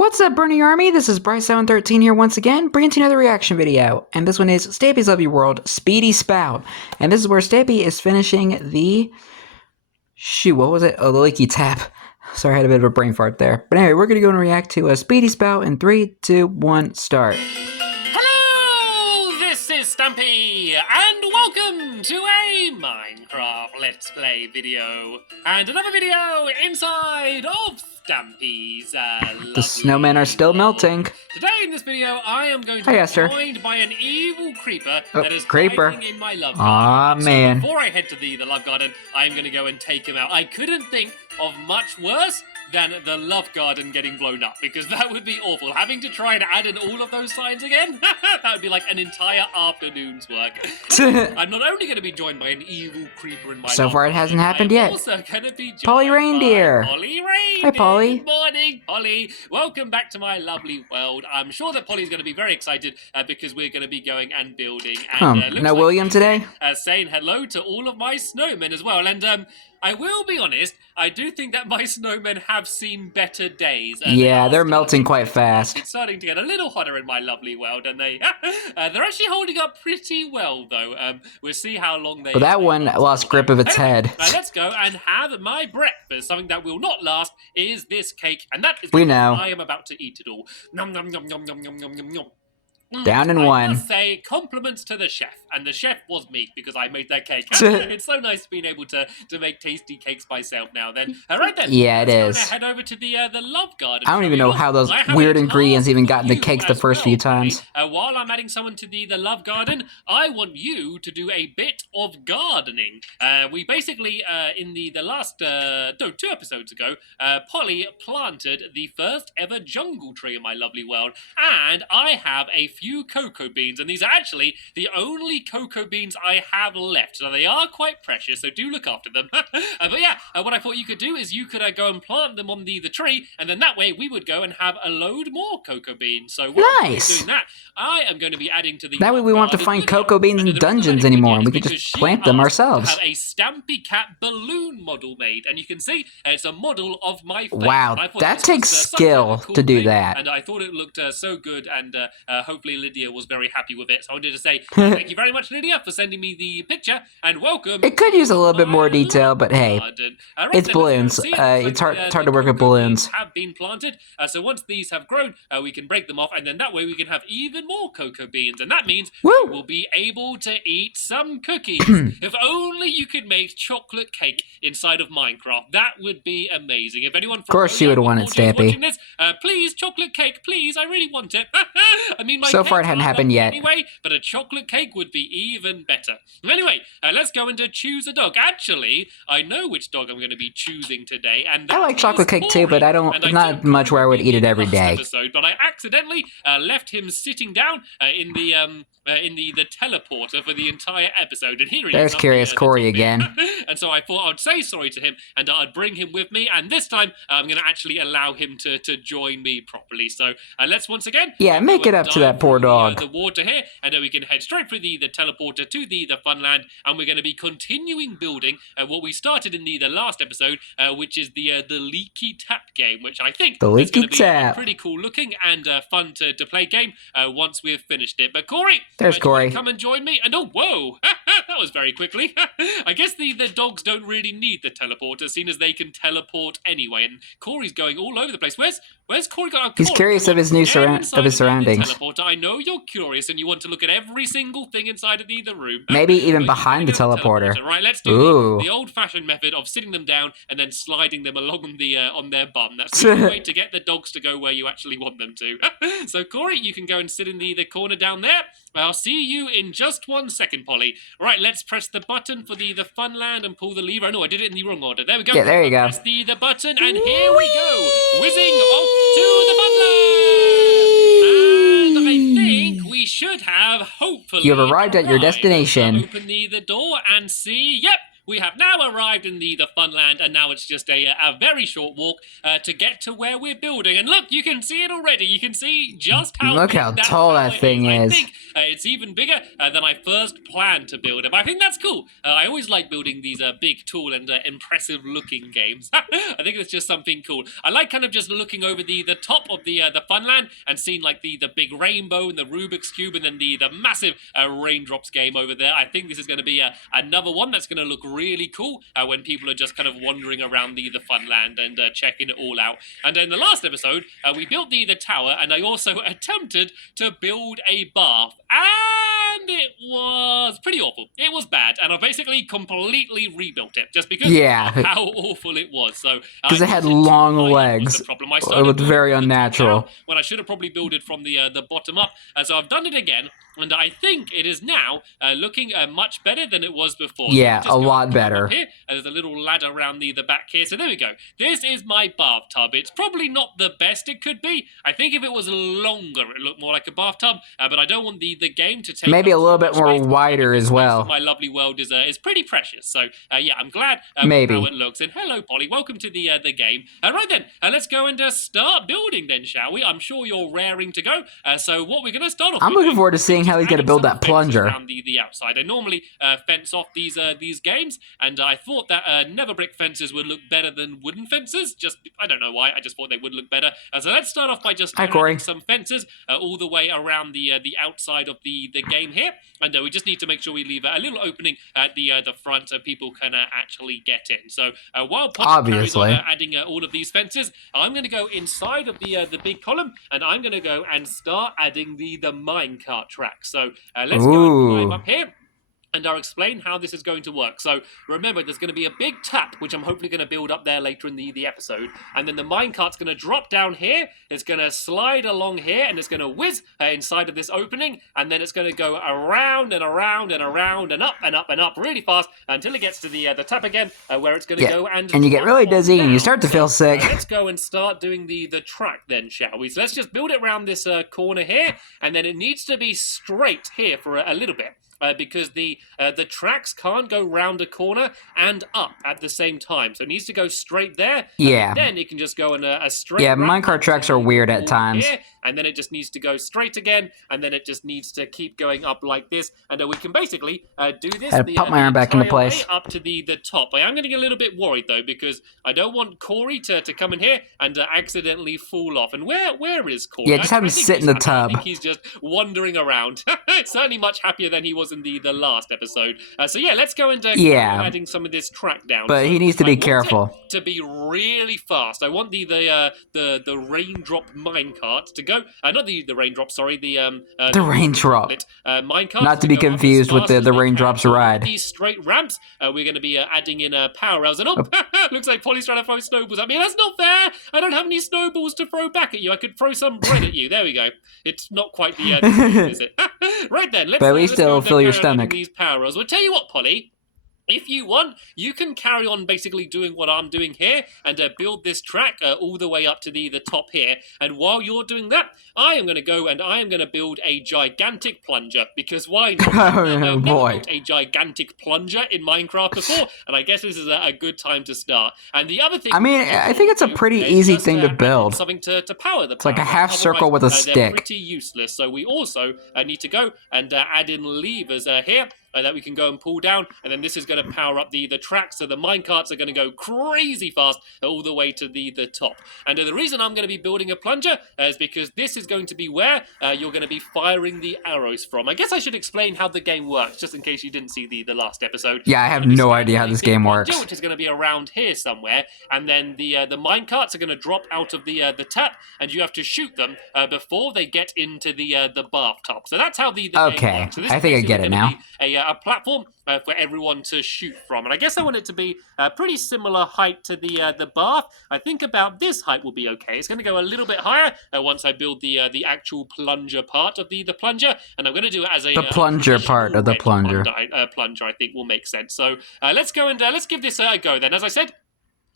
What's up, Burning Army? This is BryceAllen13 here once again, bringing to another reaction video. And this one is Stampy's Lovely World, Speedy Spout. And this is where Stampy is finishing the... Shoot, what was it? Oh, the leaky tap. Sorry, I had a bit of a brain fart there. But anyway, we're going to go and react to a Speedy Spout in 3, 2, 1, start. Hello! This is Stampy, and welcome to a Minecraft Let's Play video. And another video inside of Stampy's The snowmen are still melting. Today in this video, I am going to be joined by an evil creeper that is hiding in my love garden. Aw, man. So before I head to the love garden, I'm going to go and take him out. I couldn't think of much worse than the love garden getting blown up, because that would be awful. Having to try and add in all of those signs again, that would be like an entire afternoon's work. I'm not only going to be joined by an evil creeper in my So far it hasn't happened yet. I'm also going to be joined Polly Reindeer. by Polly Reindeer. Hi, Polly. Good morning, Polly. Welcome back to my lovely world. I'm sure that Polly's going to be very excited because we're going to be going and building. And, no like William today? Saying hello to all of my snowmen as well. And I will be honest, I do think that my snowmen have seen better days. Yeah, they're melting quite fast. It's starting to get a little hotter in my lovely world, and they're actually holding up pretty well, though. We'll see how long they... Well, that one lost grip of its head. Let's go and have my breakfast. Something that will not last is this cake, and that is we know. I am about to eat it all. Nom nom nom nom nom nom nom nom nom. Down in one. I must say, compliments to the chef, and the chef was me because I made that cake. It's so nice being able to make tasty cakes myself now. Then, all right then. Yeah, it is. Head over to the love garden. I don't even know how those weird ingredients even got in the cakes the first few times. While I'm adding someone to the love garden, I want you to do a bit of gardening. We basically in the last 2 episodes ago, Polly planted the first ever jungle tree in my lovely world, and I have a few cocoa beans, and these are actually the only cocoa beans I have left. So they are quite precious, so do look after them. But yeah, what I thought you could do is you could go and plant them on the tree, and then that way we would go and have a load more cocoa beans. So nice. Doing that, I am going to be adding to the... That way we won't have to find cocoa beans in dungeons anymore. We could just plant them ourselves. Have a Stampy Cat balloon model made, and you can see it's a model of my face. Wow, that takes skill to do that. And I thought it looked so good, and hopefully Lydia was very happy with it. So I wanted to say thank you very much, Lydia, for sending me the picture, and welcome. It could use a little bit more detail, but hey, it's balloons. It's hard to work with balloons. Have been planted, so once these have grown, we can break them off, and then that way we can have even more cocoa beans, and that means we'll be able to eat some cookies. If only you could make chocolate cake inside of Minecraft, that would be amazing. If anyone, of course, you would want it, Stampy. This, please, chocolate cake, please. I really want it. I mean, so far it hadn't happened yet. Anyway, but a chocolate cake would be even better. Anyway, let's go and choose a dog. Actually, I know which dog I'm going to be choosing today, and I like chocolate cake too, but I don't. Not much where I would eat it every day. But I accidentally left him sitting down in the teleporter for the entire episode, and here he is. There's Curious Corey again. And so I thought I'd say sorry to him, and I'd bring him with me, and this time I'm going to actually allow him to join me properly. So let's once again... Yeah, make it up to that poor dog. The water here, and then we can head straight through the teleporter to the Funland, and we're going to be continuing building what we started in the last episode, which is the leaky tap game, which I think is going to be a pretty cool looking and fun to play game once we've finished it. But Corey, there's Corey. Come and join me. And oh, whoa, that was very quickly. I guess the dogs don't really need the teleporter, seeing as they can teleport anyway. And Corey's going all over the place. Where's Corey going? He's curious of his surroundings. I know you're curious and you want to look at every single thing inside of the room. Maybe even behind the teleporter. Right, let's do the old-fashioned method of sitting them down and then sliding them along on their bum. That's the way to get the dogs to go where you actually want them to. So Corey, you can go and sit in the corner down there. I'll see you in just 1 second, Polly. Right, let's press the button for the Funland and pull the lever. Oh, no, I did it in the wrong order. There we go. Yeah, there you go. Press the button, and here we go. Whizzing off to the Funland. And I think we should have, hopefully... You have arrived at your destination. Open the door and see... Yep. we have now arrived in the Funland, and now it's just a very short walk to get to where we're building. And look, you can see it already. You can see just how Look big how that tall tower that thing is. I think it's even bigger than I first planned to build it. But I think that's cool. I always like building these big, tall, and impressive-looking games. I think it's just something cool. I like kind of just looking over the top of the Funland and seeing like the big rainbow and the Rubik's Cube and then the massive raindrops game over there. I think this is going to be another one that's going to look really cool when people are just kind of wandering around the Funland and checking it all out. And in the last episode, we built the tower, and I also attempted to build a bath. And it was pretty awful. It was bad, and I basically completely rebuilt it just because of how awful it was. So because it had long legs. It was very unnatural. When I should have probably built it from the bottom up. So I've done it again, and I think it is now looking much better than it was before. Yeah, so a lot better. Here, there's a little ladder around the back here. So there we go. This is my bathtub. It's probably not the best it could be. I think if it was longer, it looked more like a bathtub. But I don't want the game to take maybe a little bit more wider as well. My lovely world is pretty precious. So yeah, I'm glad maybe how it looks. And hello, Polly. Welcome to the game. Right then, let's go and start building then, shall we? I'm sure you're raring to go. So what we're going to start off. I'm looking forward to seeing how he's going to build that plunger around the outside. I normally fence off these games, and I thought that never brick fences would look better than wooden fences. Just I don't know why. I just thought they would look better. So let's start off by just adding some fences all the way around the outside of the game here, and we just need to make sure we leave a little opening at the front so people can actually get in. So while Potter carries on adding all of these fences, I'm going to go inside of the big column, and I'm going to go and start adding the minecart track. So let's go and climb up here, and I'll explain how this is going to work. So remember, there's going to be a big tap, which I'm hopefully going to build up there later in the episode, and then the minecart's going to drop down here, it's going to slide along here, and it's going to whiz inside of this opening, and then it's going to go around and around and around and up and up and up really fast until it gets to the tap again, where it's going to go and you get really dizzy and you start to feel sick. Let's go and start doing the track then, shall we? So let's just build it around this corner here, and then it needs to be straight here for a little bit. Because the tracks can't go round a corner and up at the same time. So it needs to go straight there. Yeah. And then it can just go in a straight... Yeah, minecart tracks are weird at times. Here, and then it just needs to go straight again, and then it just needs to keep going up like this. And we can basically do this pop my arm back into place. Up to the top. I am going to get a little bit worried, though, because I don't want Corey to come in here and accidentally fall off. And where is Corey? Yeah, just have him sit in the tub. I think he's just wandering around. Certainly much happier than he was in the last episode. So yeah, let's go and adding some of this track down. But he needs to be careful. To be really fast. I want the raindrop minecart to go. Not the raindrop. Sorry, the raindrop. Minecart. Not to be confused with the raindrops ride. These straight ramps. We're going to be adding in power rails. And looks like Polly's trying to throw snowballs at me. That's not fair. I don't have any snowballs to throw back at you. I could throw some bread at you. There we go. It's not quite the is it? Right then, let's. But we still fill your stomach. These power rails. Well, tell you what, Polly. If you want, you can carry on basically doing what I'm doing here and build this track all the way up to the top here. And while you're doing that, I am going to go and I am going to build a gigantic plunger, because why not? I've never built a gigantic plunger in Minecraft before, and I guess this is a good time to start. And the other thing... I mean, I think it's a pretty easy thing to build. Something to power the It's like a half circle with a stick. They're pretty useless, so we also need to go and add in levers here. That we can go and pull down, and then this is going to power up the track, so the minecarts are going to go crazy fast all the way to the top. And the reason I'm going to be building a plunger is because this is going to be where you're going to be firing the arrows from. I guess I should explain how the game works, just in case you didn't see the last episode. Yeah, I have no idea how this game works. Which is going to be around here somewhere, and then the minecarts are going to drop out of the tap, and you have to shoot them before they get into the bathtub. So that's how the game works. So I think I get it now. A platform for everyone to shoot from, and I guess I want it to be a pretty similar height to the bath. I think about this height will be okay. It's going to go a little bit higher once I build the actual plunger part of the plunger, and I'm going to do it as a plunger part of the plunger. Plunger, I think will make sense. So let's go and let's give this a go then. As I said,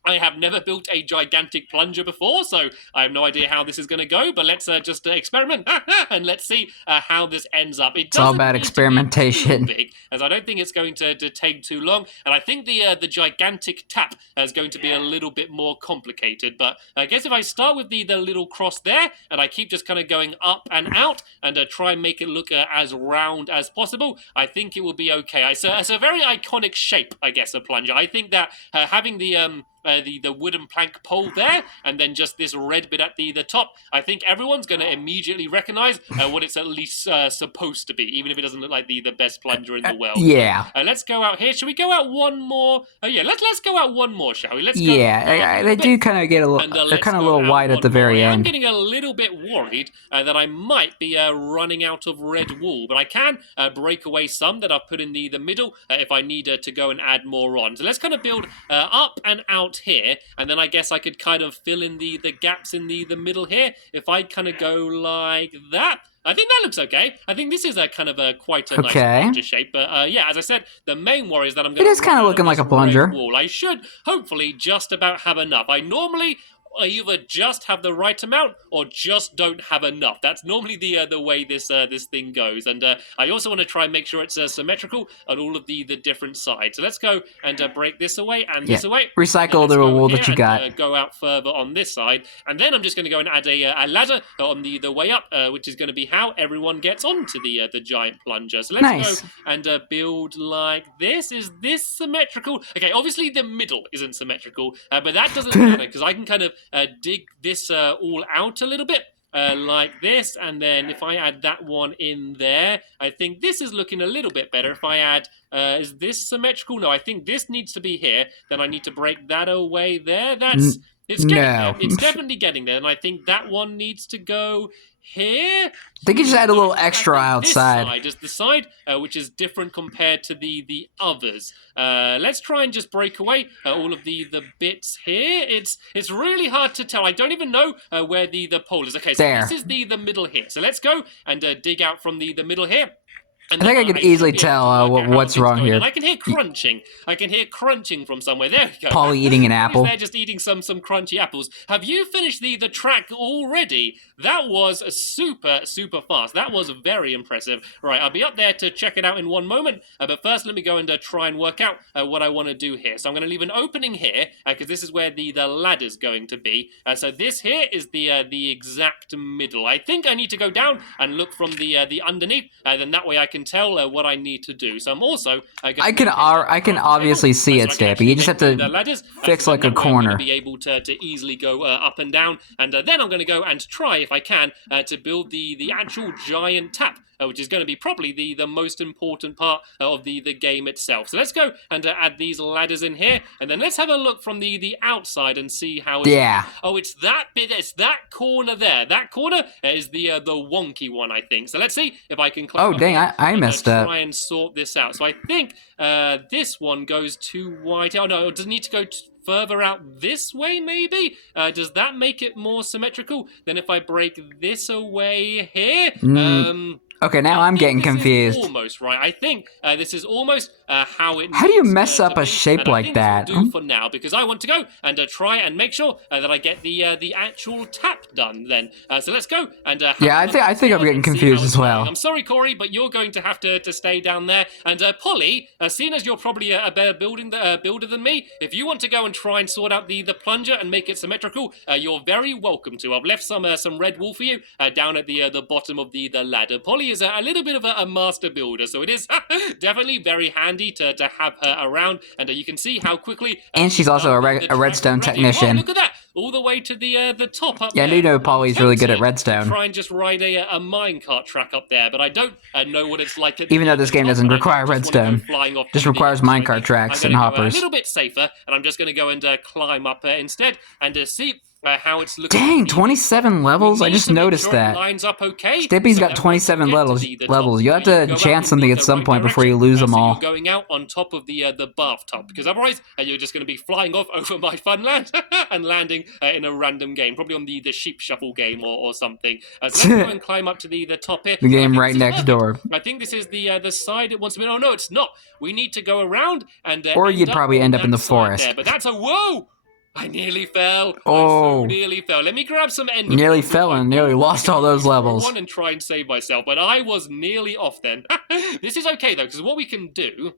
I have never built a gigantic plunger before, so I have no idea how this is going to go, but let's just experiment, and let's see how this ends up. It It's all doesn't about need to be experimentation. too big, as I don't think it's going to take too long, and I think the gigantic tap is going to be a little bit more complicated, but I guess if I start with the little cross there, and I keep just kind of going up and out, and try and make it look as round as possible, I think it will be okay. It's a very iconic shape, I guess, a plunger. I think that having the wooden plank pole there, and then just this red bit at the top, I think everyone's going to immediately recognize what it's at least supposed to be, even if it doesn't look like the best plunger in the world. Yeah. So, let's go out here. Should we go out one more? Yeah, let's go out one more, shall we? Let's go. Yeah, they do kind of get a little. They're kind of a little wide at the very end. I'm getting a little bit worried that I might be running out of red wool, but I can break away some that I've put in the middle if I need to go and add more on. So let's kind of build up and out here, and then I guess I could kind of fill in the gaps in the middle here if I kind of go like that. I think that looks okay. I think this is a kind of quite a nice plunger shape. But yeah, as I said, the main worry is that I'm going to. It is kind of looking like a plunger. Wall. I should hopefully just about have enough. I normally either just have the right amount or just don't have enough. That's normally the way this thing goes. And I also want to try and make sure it's symmetrical on all of the different sides. So let's go and break this away and this away. Recycle the wool that you got. Go out further on this side. And then I'm just going to go and add a ladder on the way up, which is going to be how everyone gets onto the giant plunger. So let's go and build like this. Is this symmetrical? Okay, obviously the middle isn't symmetrical, but that doesn't matter because I can kind of dig this all out a little bit. Like this, and then if I add that one in there, I think this is looking a little bit better. If I add, is this symmetrical? No, I think this needs to be here. Then I need to break that away there. It's getting there. It's definitely getting there, and I think that one needs to go here. I think you just add a little extra outside. This side is the side which is different compared to the others. Let's try and just break away all of the bits here. It's really hard to tell. I don't even know where the pole is. Okay, so this is the middle here. So let's go and dig out from the middle here. And I think I could easily tell what's wrong here. And I can hear crunching. I can hear crunching from somewhere. There we go. Polly eating an apple. They're just eating some crunchy apples. Have you finished the track already? That was super fast. That was very impressive. Right, I'll be up there to check it out in one moment. But first, let me go and try and work out what I want to do here. So I'm going to leave an opening here because this is where the ladder's going to be. So this here is the exact middle. I think I need to go down and look from the underneath. Then that way I can tell what I need to do. So I'm also I can obviously see it, Stampy. You just have to fix like a corner. I'm going to be able to easily go up and down, and then I'm going to go and try, if I can, to build the actual giant tap. Which is going to be probably the most important part of the game itself. So let's go and add these ladders in here, and then let's have a look from the outside and see how it's... Yeah. Oh, it's that bit, it's that corner there. That corner is the wonky one, I think. So let's see if I can... Oh, dang, I messed up. Try and sort this out. So I think this one goes too wide. Oh, no, it doesn't need to go further out this way, maybe? Does that make it more symmetrical than if I break this away here? Okay, now I'm getting confused. Almost right. I think this is almost how it. How do you mess up a shape like that? Do for now, because I want to go and try and make sure that I get the actual tap done. Then, so let's go and. Yeah, I think I'm getting confused as well. I'm sorry, Corey, but you're going to have to stay down there. And Polly, seeing as you're probably a better builder than me, if you want to go and try and sort out the plunger and make it symmetrical, you're very welcome to. I've left some red wool for you down at the bottom of the ladder. Polly is a little bit of a master builder, so it is definitely very handy to have her around, and you can see how quickly... and she's also a redstone technician. Oh, look at that! All the way to the top up there. I do know Polly's really good at redstone. Try and just ride a minecart track up there, but I don't know what it's like... Even though this game doesn't require redstone, just requires minecart tracks and hoppers. A little bit safer, and I'm just going to go and climb up instead, and see... how it's looking. Dang, 27 levels? I just noticed that. Lines up okay. Stampy's got 27 levels. You have to chance something at some point before you lose them all. So you're going out on top of the bathtub, because otherwise you're just going to be flying off over my fun land and landing in a random game, probably on the sheep shuffle game or something. So let's go and climb up to the top here. The game right next door. I think this is the side it wants to be. Oh no, it's not. We need to go around and. Or you'd probably end up in the forest. There. But that's a whoa. I nearly fell. I Oh. so nearly fell. Let me grab some ender Nearly pearls fell with my and nearly bow. lost all those levels. One and try and save myself, but I was nearly off then. This is okay though, because what we can do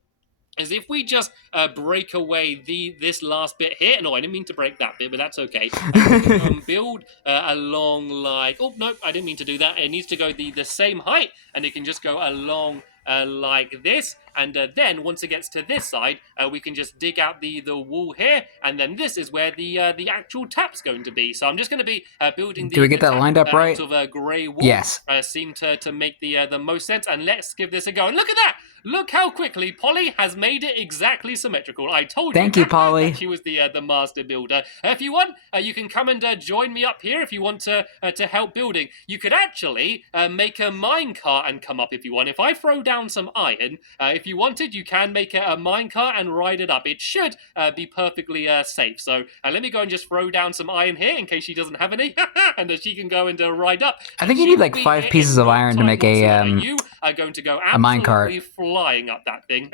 is if we just break away this last bit here. No, I didn't mean to break that bit, but that's okay. We can build along like... Oh, no, I didn't mean to do that. It needs to go the same height, and it can just go along like this. And then once it gets to this side, we can just dig out the wall here, and then this is where the actual tap's going to be. So I'm just going to be building the... Do we get that tap, lined up right? Out of grey wool. Yes. Seemed to make the most sense. And let's give this a go. And look at that! Look how quickly Polly has made it exactly symmetrical. I told you. Thank you, Polly. She was the master builder. If you want, you can come and join me up here if you want to help building. You could actually make a minecart and come up if you want. If I throw down some iron, if you wanted, you can make a minecart and ride it up. It should be perfectly safe. So let me go and just throw down some iron here in case she doesn't have any, and she can go and ride up. I think you need like 5 pieces of iron to make You are going to go absolutely minecart. Flying up that thing.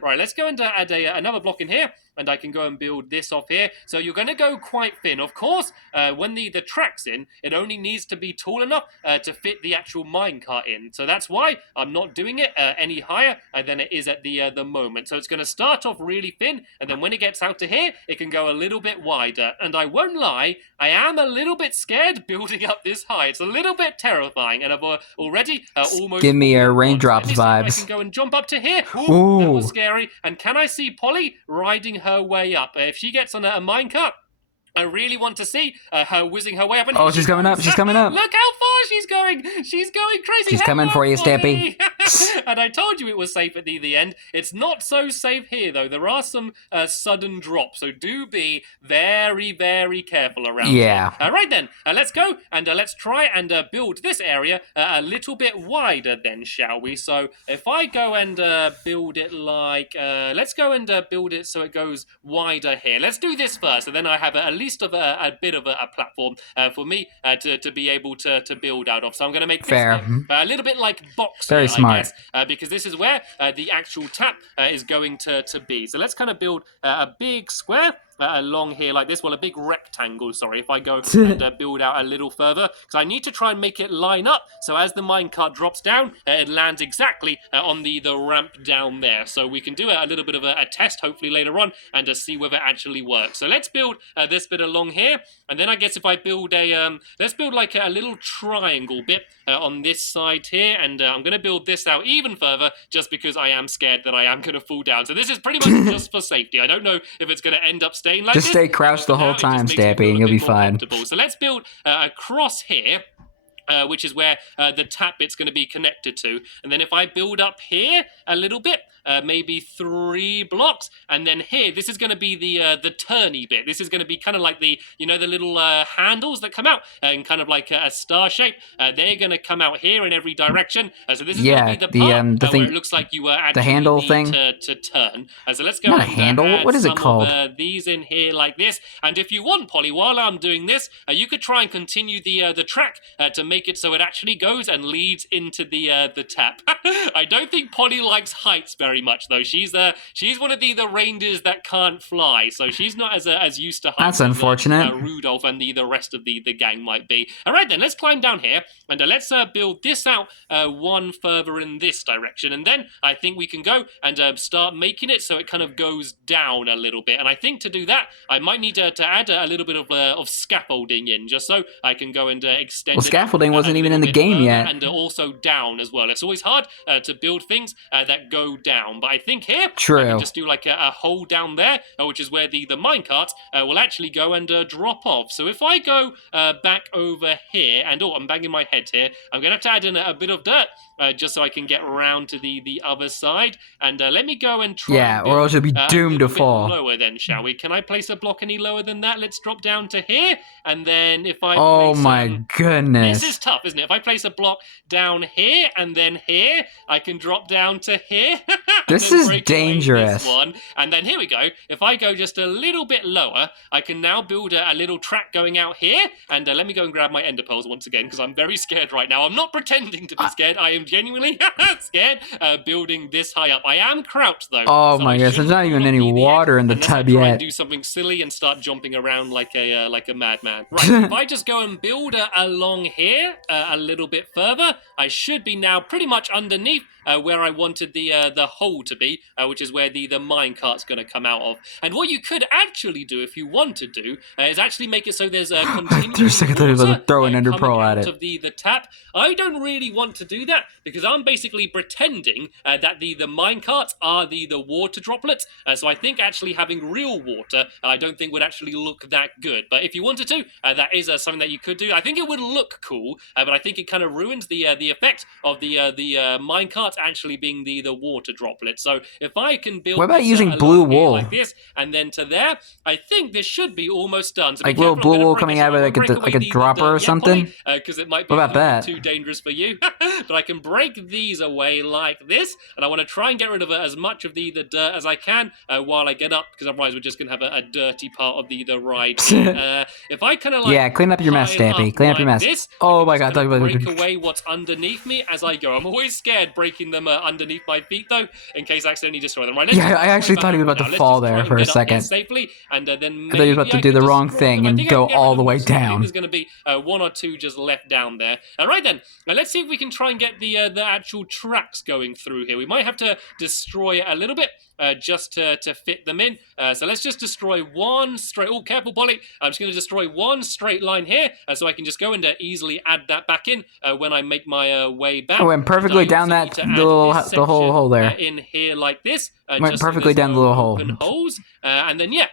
Right, let's go and add another block in here, and I can go and build this off here. So you're going to go quite thin. Of course, when the track's in, it only needs to be tall enough to fit the actual minecart in. So that's why I'm not doing it any higher than it is at the moment. So it's going to start off really thin, and then when it gets out to here, it can go a little bit wider. And I won't lie, I am a little bit scared building up this high. It's a little bit terrifying, and I've already almost... Give me raindrops vibes. I can go and jump up to here. Ooh. That was scary. And can I see Polly riding her way up? If she gets on a minecart, I really want to see her whizzing her way up. And oh, she's coming up. She's coming up. Look how far she's going. She's going crazy. She's coming for you, Stampy. And I told you it was safe at the end. It's not so safe here, though. There are some sudden drops, so do be very, very careful around here. Right then, let's go and let's try and build this area a little bit wider then, shall we? So if I go and build it like... let's go and build it so it goes wider here. Let's do this first, and then I have at least of a bit of a platform for me to be able to build out of. So I'm going to make this a little bit like box. Very smart. I guess, because this is where the actual tap is going to be. So let's kind of build a big square along here like this. Well, a big rectangle, sorry, if I go and build out a little further, because I need to try and make it line up, so as the minecart drops down, it lands exactly on the ramp down there. So we can do a little bit of a test, hopefully later on, and see whether it actually works. So let's build this bit along here, and then I guess if I build let's build like a little triangle bit on this side here, and I'm going to build this out even further, just because I am scared that I am going to fall down. So this is pretty much just for safety. I don't know if it's going to end up staying like just this. Stay crouched the whole time, Stampy, and you'll be fine. So let's build across here. Which is where the tap bit's going to be connected to. And then if I build up here a little bit, maybe 3 blocks, and then here, this is going to be the turny bit. This is going to be kind of like the, you know, the little handles that come out in kind of like a star shape. They're going to come out here in every direction. So this is going to be the part the thing, where it looks like you actually the handle need thing to turn. So let's go. Not a handle. What is it called? These in here like this. And if you want, Polly, while I'm doing this, you could try and continue the track to make it so it actually goes and leads into the tap. I don't think Polly likes heights very much, though. She's one of the reindeers that can't fly, so she's not as used to heights. That's unfortunate. As Rudolph and the rest of the gang might be. All right, then, let's climb down here, and let's build this out one further in this direction, and then I think we can go and start making it so it kind of goes down a little bit. And I think to do that, I might need to add a little bit of scaffolding in, just so I can go and extend it. Well, scaffolding wasn't even in the game yet. And also down as well. It's always hard to build things that go down. But I think here, True. I can just do like a hole down there, which is where the minecarts will actually go and drop off. So if I go back over here, and I'm banging my head here, I'm going to have to add in a bit of dirt just so I can get around to the other side. And let me go and try. Yeah, or else you'll be doomed to fall. Lower then, shall we? Can I place a block any lower than that? Let's drop down to here, and then if I oh place, my goodness, this is tough, isn't it? If I place a block down here and then here, I can drop down to here. This then is break away dangerous. this one. And then here we go. If I go just a little bit lower, I can now build a little track going out here. And let me go and grab my ender pearls once again, because I'm very scared right now. I'm not pretending to be scared. I am genuinely scared building this high up. I am crouched, though. Oh my gosh, there's not even any water in the tub yet. yet. Do something silly and start jumping around like a madman. Right, if I just go and build along here a little bit further, I should be now pretty much underneath where I wanted the hole to be, which is where the minecart's going to come out of. And what you could actually do, if you wanted to, is actually make it so there's a continuous water throw an ender coming pearl out at it. of the tap. I don't really want to do that, because I'm basically pretending that the minecarts are the water droplets. So I think actually having real water, I don't think would actually look that good. But if you wanted to, that is something that you could do. I think it would look cool, but I think it kind of ruins the effect of the minecart actually being the water droplet. So if I can build what about this, using blue wool like this, and then to there, I think this should be almost done. So like little blue wool coming out of it, like a dropper or something? Because it might be what about that? Too dangerous for you. But I can break these away like this, and I want to try and get rid of as much of the dirt as I can while I get up, because otherwise we're just going to have a dirty part of the ride. If I kind of like... Yeah, clean up your mess, Stampy. Clean up your mess. This, oh my god. Break away what's underneath me as I go. I'm always scared breaking them underneath my feet, though, in case I accidentally destroy them. Right, yeah, I actually thought he was about to fall there for a second. Safely, and then I thought he was about to do the wrong thing and go all the way down. There's going to be one or two just left down there. Right then, let's see if we can try and get the actual tracks going through here. We might have to destroy a little bit just to fit them in. So let's just destroy one straight... Oh, careful, Polly. I'm just going to destroy one straight line here, so I can just go and easily add that back in when I make my way back. I went perfectly down the whole hole there. In here like this. Went perfectly down the little hole. Holes, and then, yeah.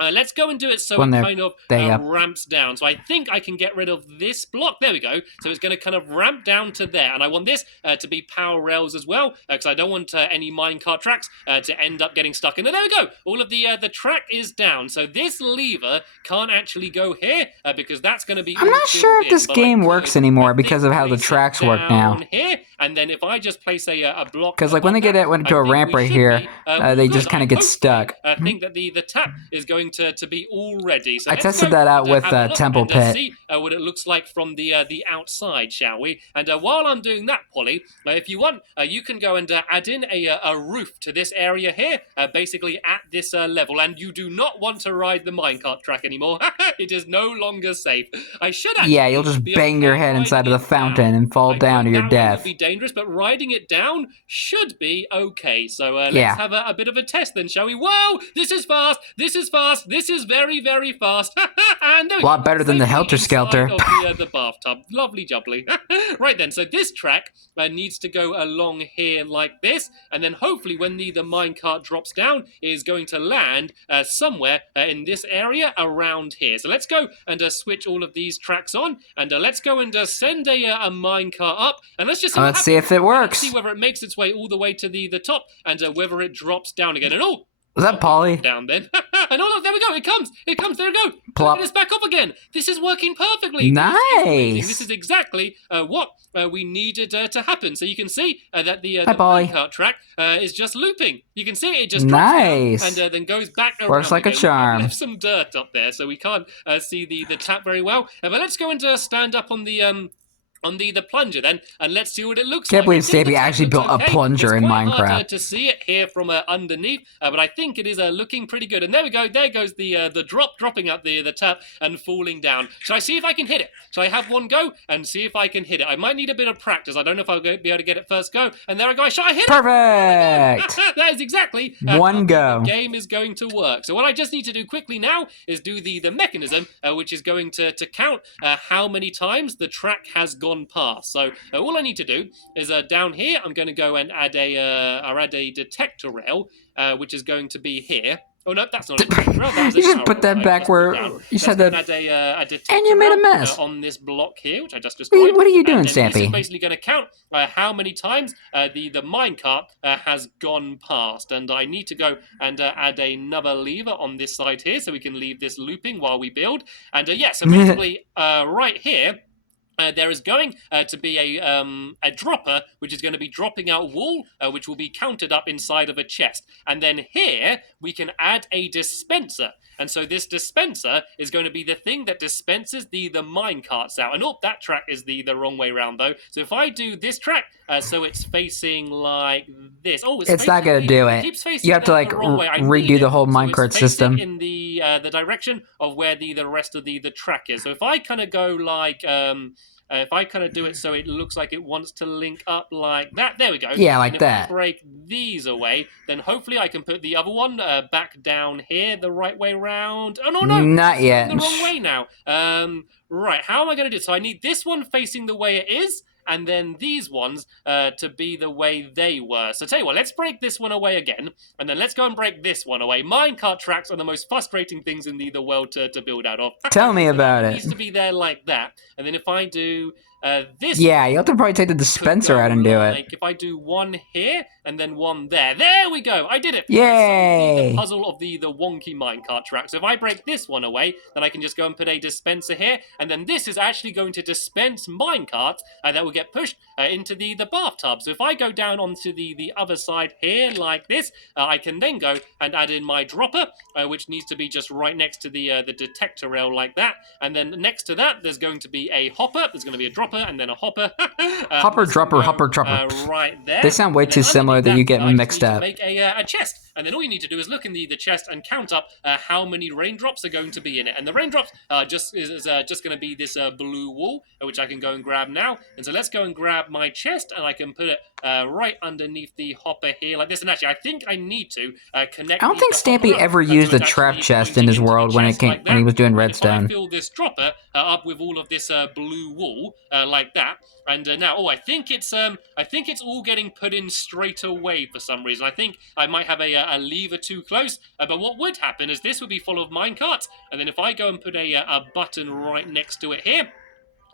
Let's go and do it so it kind of ramps down. So I think I can get rid of this block. There we go. So it's going to kind of ramp down to there. And I want this to be power rails as well, because I don't want any minecart tracks to end up getting stuck in there. There we go. All of the track is down. So this lever can't actually go here because that's going to be... I'm not sure if this game works anymore because of how the tracks work now. Here, and then if I just place a block... Because like when they get into a ramp right here, they just kind of get stuck. I think that the tap is going to be all ready. So I tested that out with Temple Pit. See what it looks like from the outside, shall we? And while I'm doing that, Polly, if you want, you can go and add in a roof to this area here, basically at this level. And you do not want to ride the minecart track anymore. It is no longer safe. I should actually... Yeah, you'll just bang your head inside of the fountain and fall down to your death. That would be dangerous, but riding it down should be okay. So let's have a bit of a test then, shall we? Whoa! This is fast! This is fast! This is very, very fast. And there we go. A lot better than the Helter Skelter. Of the bathtub. Lovely jubbly. Right then, so this track needs to go along here like this, and then hopefully when the minecart drops down, it is going to land somewhere in this area around here. So let's go and switch all of these tracks on, and let's go and send a minecart up, and let's just see let's see if it works. Let's see whether it makes its way all the way to the top, and whether it drops down again. And was that Polly? Down then. And look, there we go. It comes, there we go. Plop. And it's back up again. This is working perfectly. Nice. This is exactly what we needed to happen. So you can see that the minecart track is just looping. You can see it just drops down and then goes back around. Works like a charm. There's some dirt up there, so we can't see the tap very well. But let's go and stand up on the plunger then, and let's see what it looks like. Can't believe Stampy actually built a plunger in Minecraft. It's hard to see it here from underneath, but I think it is looking pretty good. And there we go. There goes the dropping up the tap and falling down. Shall I see if I can hit it? Shall I have one go and see if I can hit it? I might need a bit of practice. I don't know if I'll be able to get it first go. And there I go. Shall I hit it? Perfect. That is exactly one go. The game is going to work. So what I just need to do quickly now is do the mechanism, which is going to count how many times the track has gone past. So all I need to do is down here, I'm going to go and add a detector rail, which is going to be here. Oh no, that's not a detector rail. You just put that back where you said that. Add a detector and you made a mess on this block here, which I just destroyed. What are you doing, Stampy? This is basically going to count how many times the minecart has gone past, and I need to go and add another lever on this side here, so we can leave this looping while we build. And so basically right here. there is going to be a dropper, which is going to be dropping out wool, which will be counted up inside of a chest. And then here we can add a dispenser. And so this dispenser is going to be the thing that dispenses the mine carts out. And that track is the wrong way around though. So if I do this track, so it's facing like this. Oh, it's not going to do it. You have to like redo the whole minecart system in the direction of where the rest of the track is. So if I kind of go like if I kind of do it so it looks like it wants to link up like that, there we go. Yeah, like and if that. I break these away, then hopefully I can put the other one back down here the right way round. Oh, no. Not yet. The wrong way now. Right, how am I going to do it? So I need this one facing the way it is, and then these ones to be the way they were. So tell you what, let's break this one away again, and then let's go and break this one away. Minecart tracks are the most frustrating things in the world to build out of. Tell me about it. It needs to be there like that, and then if I do this... Yeah, you'll have to probably take the dispenser out and do it. Like if I do one here, and then one there. There we go, I did it! Yay! The puzzle of the wonky minecart track. So if I break this one away, then I can just go and put a dispenser here, and then this is actually going to dispense minecarts that will get pushed into the bathtub. So if I go down onto the other side here like this, I can then go and add in my dropper, which needs to be just right next to the detector rail like that. And then next to that, there's going to be a hopper. There's going to be a dropper and then a hopper. Hopper, dropper, hopper, dropper. Right there. They sound way too similar that you get mixed up. Make a chest. And then all you need to do is look in the chest and count up how many raindrops are going to be in it. And the raindrops just going to be this blue wool, which I can go and grab now. And so let's go and grab my chest, and I can put it right underneath the hopper here like this. And actually, I think I need to connect. I don't think Stampy ever used a trap chest in his world when he was doing redstone. If I fill this dropper up with all of this blue wool like that, and now I think it's all getting put in straight away for some reason. I think I might have a lever too close. But what would happen is this would be full of minecarts, and then if I go and put a button right next to it here,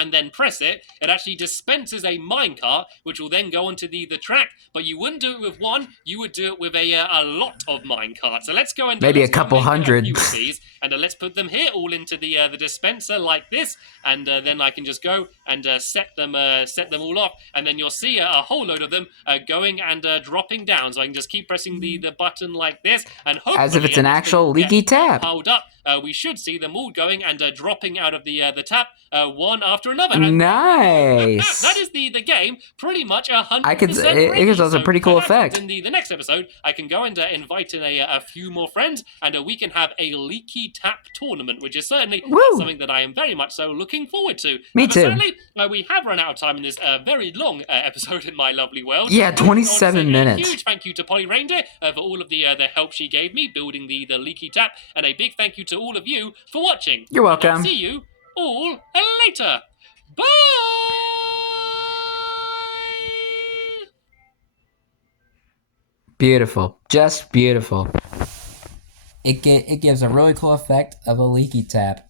and then press it, it actually dispenses a minecart, which will then go onto the track. But you wouldn't do it with one; you would do it with a lot of minecarts. So let's go and maybe a couple hundred. And let's put them here, all into the dispenser like this, and then I can just go and set them all off, and then you'll see a whole load of them going and dropping down. So I can just keep pressing the button like this, and hopefully, as if it's an actual leaky tap. Piled up, we should see them all going and dropping out of the tap one after another. And nice. That is the game pretty much 100%. It gives us a pretty cool effect. In the next episode, I can go and invite in a few more friends, and we can have a leaky tap tournament, which is certainly something that I am very much so looking forward to. Me too. Certainly, we have run out of time in this very long episode in my lovely world. Yeah, 27 minutes. A huge thank you to Polly Reindeer for all of the help she gave me building the leaky tap, and a big thank you to all of you for watching. You're welcome. And I'll see you all later. Bye! Beautiful. Just beautiful. It gives a really cool effect of a leaky tap.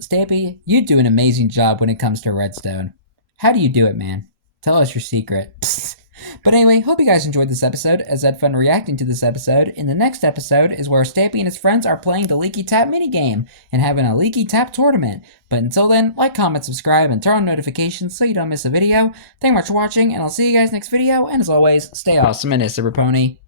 Stampy, you do an amazing job when it comes to redstone. How do you do it, man? Tell us your secret. Psst. But anyway, hope you guys enjoyed this episode, as I had fun reacting to this episode. In the next episode is where Stampy and his friends are playing the Leaky Tap minigame and having a Leaky Tap tournament. But until then, like, comment, subscribe, and turn on notifications so you don't miss a video. Thank you much for watching, and I'll see you guys next video, and as always, stay awesome and Pony.